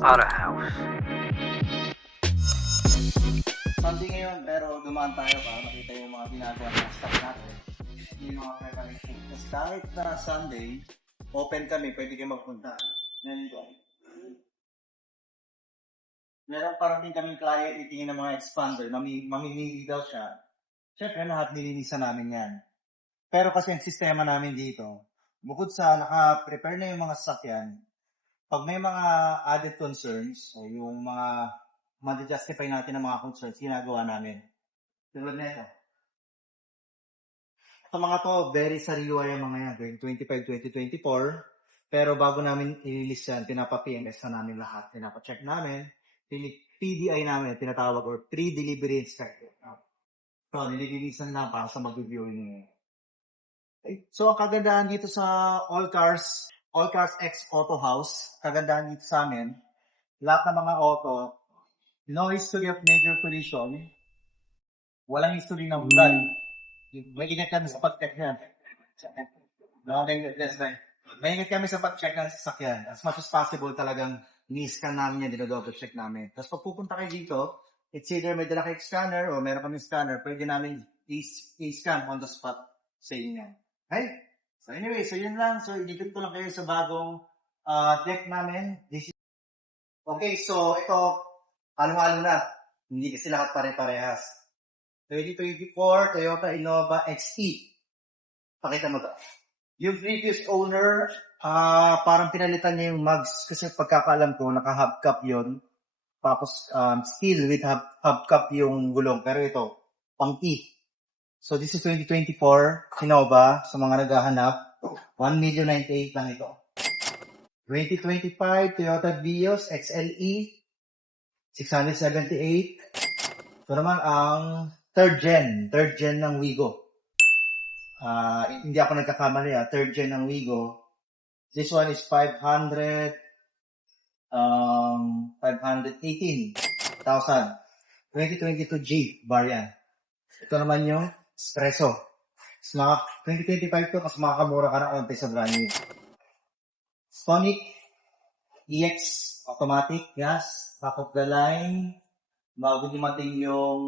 Auto House. Sunday ngayon, pero dumaan tayo para makita yung mga ginagawa ng staff natin. Yung mga preparation. Kasi kahit na Sunday, open kami, pwede kayo magpunta. Nandito. Meron parang din kaming client itingin ng mga expander, mamimili daw siya. Siyempre, lahat nilinisan namin yan. Pero kasi ang sistema namin dito, bukod sa naka-prepare na yung mga sasakyan, pag may mga added concerns, o yung mga ma-justify natin ng mga concerns, ginagawa namin. Tulad na ito. Sa mga to, very sariwa yung mga yan. 2025, 2024. Pero bago namin i-release yan, pinapa-PMS na namin lahat. Pinapa-check namin. PDI namin, tinatawag, or pre-delivery inspector. So, nililinisan lang para sa mag-review nyo. Okay. So, ang kagandahan dito sa All Cars X Auto House, kagandahan dito sa amin, lahat ng mga auto, no history of major collision, walang history ng blood. May ingat kami sa pag-check yan. May ingat kami sa pag-check ng sasakyan. As much as possible talagang ni-scan namin yan, dinodouble check namin. Tapos pag pupunta kayo dito, it's either may dala kayo scanner o meron kami scanner, pwede namin i-scan on the spot sa inyo. Okay? So anyway, so yun lang. So inikot ko lang kayo sa bagong deck namin. Okay, so ito, halo-halo na. Hindi kasi lahat pare-parehas. 2024 Toyota Innova XE. Pakita mo to. Yung previous owner, parang pinalitan niya yung mugs kasi pagkakaalam ko, naka-hubcap yun. Tapos, steel with hubcap yung gulong. Pero ito, pang T. So, this is 2024 Innova. Sa mga naghahanap, 1,098,000 lang ito. 2025 Toyota Vios XLE, 678. Ito naman ang third gen ng Wigo. Hindi ako nagkakamali, third gen ng Wigo. This one is 518,000. 2022 G variant. Ito naman yung Espresso. 2025 to, mas makakamura ka na konti sa brand new. Sonic EX automatic gas, top of the line. Bago dumating yung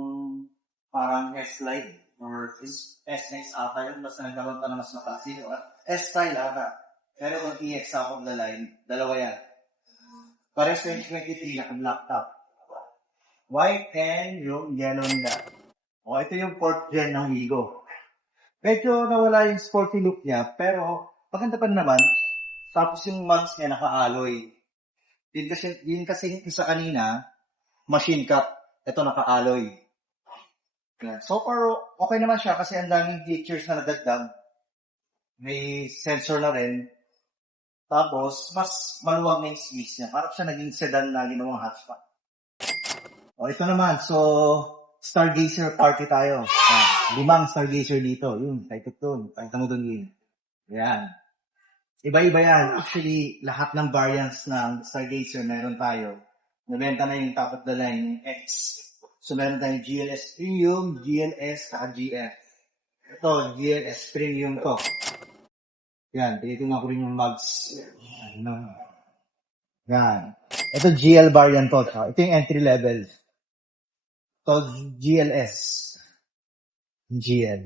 parang S-Line or S-Next ata yun, basta nagkaroon pa na mas mataas dito. S-Style ata. Pero yung EX top of the line, dalawa yan. Parang 2023 naka-black top. White and yung yellow nila. O, ito yung fourth gen ng Wigo. Medyo nawala yung sporty look niya, pero maganda pa naman. Tapos yung mugs niya naka-alloy. Din kasi isa kanina, machine cut. Ito naka-alloy. So far, okay naman siya kasi ang daming features na nadagdag. May sensor na rin. Tapos, mas maluwag na yung space niya. Parang siya naging sedan na ginawang hatchback. O, ito naman. So, Stargazer party tayo. 5 Stargazer dito. Yun, kahit ito. Kahit mo doon yun. Yan. Iba-iba yan. Actually, lahat ng variants ng Stargazer meron tayo. Nabenta na yung top of the line, yung X. So, meron tayong GLS Premium, GLS, at GF. Ito, GLS Premium to. Yan, tinitingnan ko rin yung mugs. Yan. Ito, GL variant to. Ito yung entry level. Ito, GLS. GL.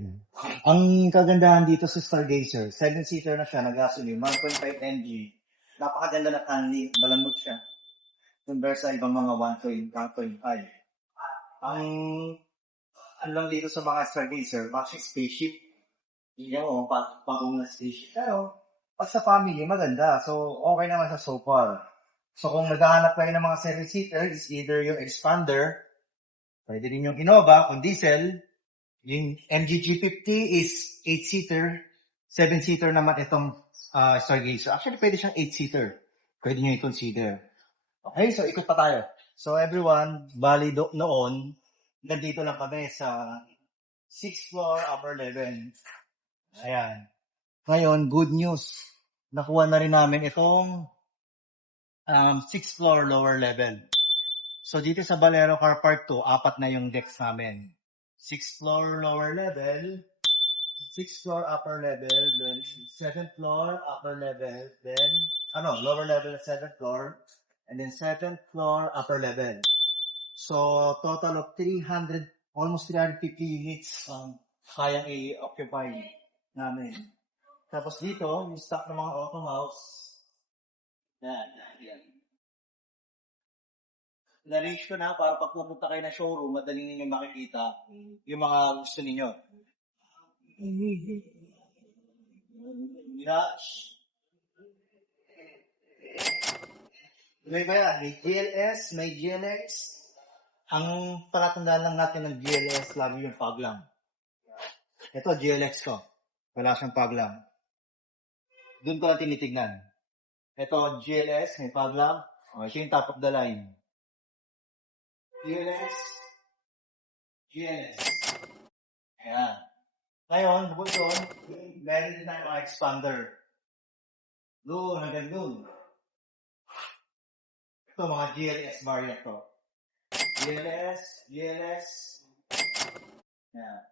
Ang kagandahan dito sa Stargazer, 7-seater na siya, nag-gasoline, 1.5 MG. Napakaganda na candy, balambot siya. Compare sa ibang mga 1.5. Ang lang dito sa mga Stargazer, actually spaceship. Hindi mo, pang spaceship. Pero, pag sa family, maganda. So, okay naman sa so far. So, kung naghahanap kayo ng mga 7-seater, is either yung Expander, pwede rin yung Innova, kung diesel. Yung MG-G50 is 8-seater. 7-seater naman itong Stargazer. Actually, pwede siyang 8-seater. Pwede nyo i-consider. Okay, so ikot pa tayo. So everyone, bali noon, nandito lang kami sa 6th floor, upper level. Ayan. Ngayon, good news. Nakuha na rin namin itong 6th floor, lower level. So dito sa Valero Car Park 2, 4 na yung decks namin. 6th floor, lower level. 6th floor, upper level. Then 7th floor, upper level. Then, lower level, 7th floor. and then 7th floor, upper level. So, total of 300, almost 350 units ang kayang i-occupy namin. Tapos dito, yung stock ng mga auto house. Yan. Na-arrange ko na para pag pupunta kayo na showroom, madaling ninyo makikita yung mga gusto ninyo. Mirage. May ba yan? May GLS, may GLX. Ang palatandaan lang natin ng GLS, lagi yung fog lang. Ito, GLX ko. Wala siyang fog lang. Doon ko lang tinitignan. Ito, GLS, may fog lang. O, ito yung top of the line. GLS. Ayan. Ngayon, bukod doon, meron din tayo mga expander. Doon, hanggang doon. Ito, mga GLS variant to. GLS. Ayan.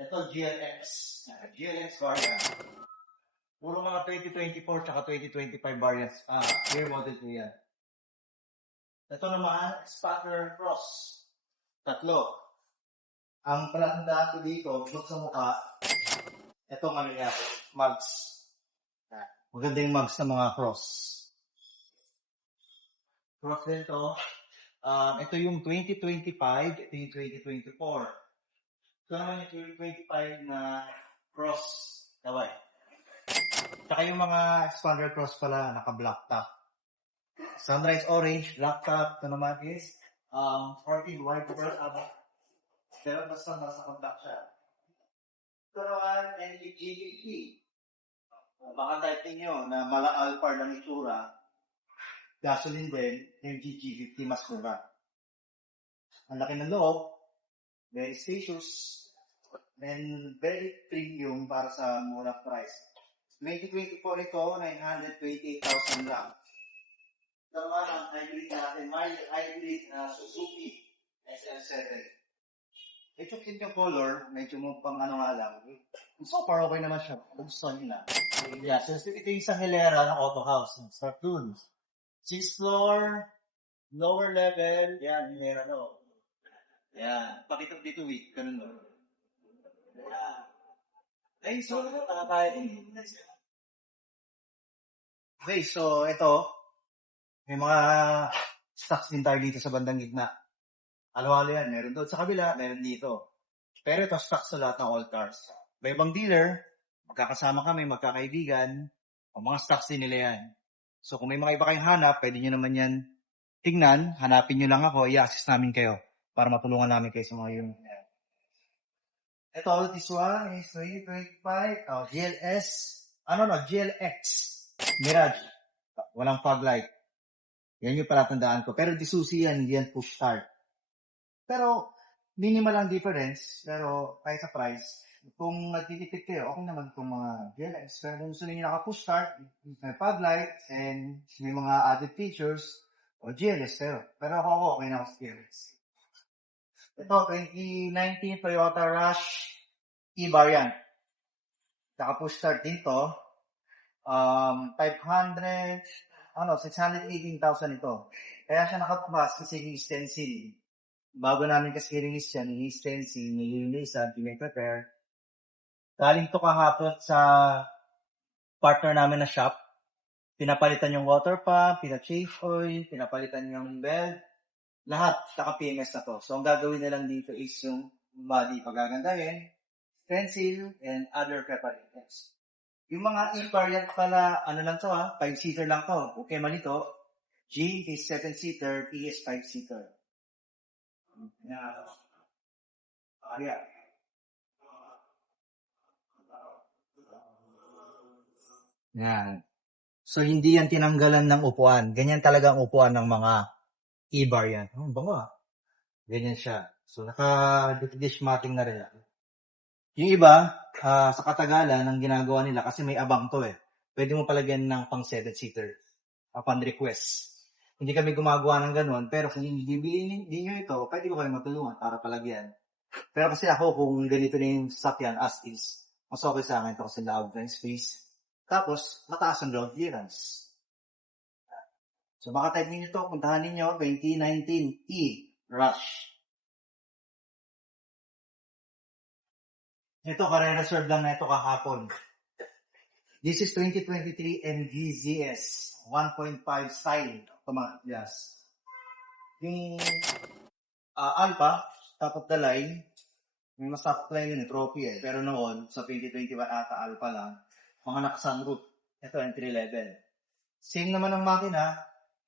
Ito, GLX variant. Puro mga 2024 tsaka 2025 variants. Year model ko yan. Ito naman, expander cross. 3. Ang palatandaan ko dito, bukod sa mukha, itong ano yan, mugs. Maganda yung mugs ng mga cross. Cross din ito. Ito yung 2025, ito yung 2024. Ito naman yung 2025 na cross. Daway. Tsaka yung mga expander cross pala, naka-black top. Sunrise orange, black top. Ito naman is 14 white pearl abak. Pero basta nasa black siya. Ito naman, NGGT. Baka type ninyo na mala Alphard ng itsura. Gasoline din, MG-G50 mas mura. Ang laki ng loob, very spacious, and very premium para sa murang price. 2024 ito, 928,000 lang. Ito naman ang hybrid natin, hybrid na Suzuki SL7. Ito yung color, medyo mo pang ano nga lang. So far, okay naman siya. Gusto nila. Yeah, so ito yung isang hilera ng auto house. Start dun. 6th floor, lower level, yan, hilera no. Yan, pakita dito week, ganun no. Yan. Ay, so, okay, so ito, may mga stocks din tayo dito sa bandang gitna. Halo-halo yan, meron doon sa kabila, meron dito. Pero ito, stocks sa lahat ng all cars. May ibang dealer, magkakasama kami, magkakaibigan, o mga stocks din nila yan. So kung may mga iba kayong hanap, pwede nyo naman yan tingnan, hanapin nyo lang ako, i-assist namin kayo para matulungan namin kayo sa mga yun. Ito, this one is 2025, GLS, GLX, Mirage. Walang fog light. Yan yung palatandaan ko. Pero disusi yan, hindi yan push start. Pero minimal ang difference, pero kahit sa price, kung nagtitipid kayo, okay naman itong mga GLX. Pero kung gusto nyo naka-push start, may fog light, and may mga added features, o GLS kayo. Pero ako, okay na ako sa GLX. Ito, 2019 Toyota Rush E-Variant. Naka-push start din to. 618,000 ito. Kaya siya nakatubas kasi yung stencil. Bago namin kasi release yan, yung stencil, nililinisan, pinag-prepare. Galing to kahapon sa partner namin na shop. Pinapalitan yung water pump, pina-change oil, pinapalitan yung belt. Lahat, naka-PMS na to. So, ang gagawin na lang dito is yung body pagagandahin, stencil, and other preparatives. Yung mga E-variant pala, 5-seater lang to. Okay, malito. G is 7-seater, P is 5-seater. Yeah. Yan. So, hindi yan tinanggalan ng upuan. Ganyan talaga ang upuan ng mga E-variant. Bango. Ganyan siya. So, naka-dish matting na rin. Yung iba, sa katagalan, ang ginagawa nila, kasi may abang to pwede mo palagyan ng pang 7-seater upon request. Hindi kami gumagawa ng ganun, pero kung hindi nyo ito, pwede ko kayo matulungan para palagyan. Pero kasi ako, kung ganito na yung sasakyan as is, mas okay sa akin ito kasi loud na space. Tapos, mataas ang ground clearance. So baka type ninyo to, puntahan ninyo 2019 E-Rush. Ito, kare-reserve lang na ito kahapon. This is 2023 NVZS 1.5 style automatic gas. Yung Alpha, top of the line, may mas top of the line yun, trophy eh. Pero noon, sa 2021 ata Alpha lang, mga naka-sunroof. Ito, entry level. Same naman ang makina,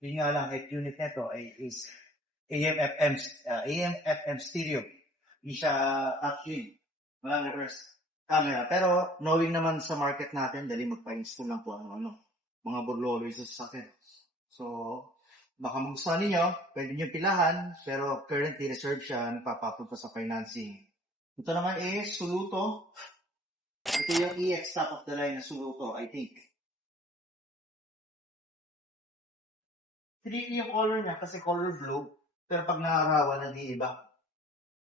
yun nga lang, head unit nito ay is AM/FM stereo. Hindi siya touchscreen. Walang reverse camera. Pero knowing naman sa market natin, dali magpa-install lang po mga burlolo sa sasakyan. So, baka magustuhan ninyo, pwede nyo pilahan, pero currently reserved siya, napapapunta sa financing. Ito naman is Soluto. Ito yung EX top of the line na Soluto, I think. 3D yung color niya kasi color blue, pero pag nakarawan, hindi iba.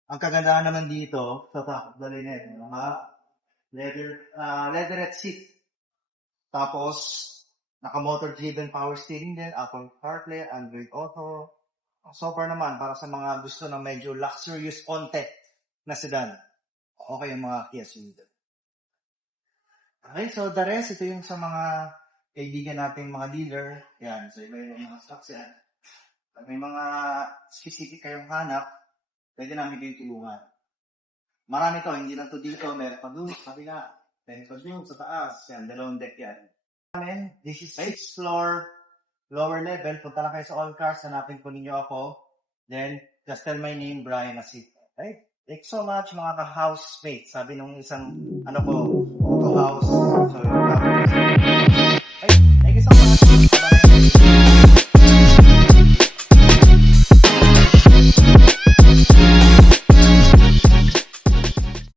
Ang kagandahan naman dito, sa top of the line nito, mga leatherette seat. Tapos, naka-motor-driven power steering din, Apple CarPlay, Android Auto. So far naman, para sa mga gusto ng medyo luxurious content na sedan, okay yung mga Kia Ceed. Okay, so the rest, ito yung sa mga kaibigan nating mga dealer. Yan, so iba yung mga stocks yan. Pag may mga specific kayong hanap, pwede namin kayong tulungan. Marami to, hindi lang to dito, meron pa doon, sabi nga, meron pa doon sa taas, yan, dalawang deck yan. This is 6th floor, lower level. Punta lang kayo sa All Cars, hanapin po ninyo ako. Then, just tell my name, Brian Asif. Okay? Thanks so much, mga ka-housemate. Sabi nung isang, auto house. So,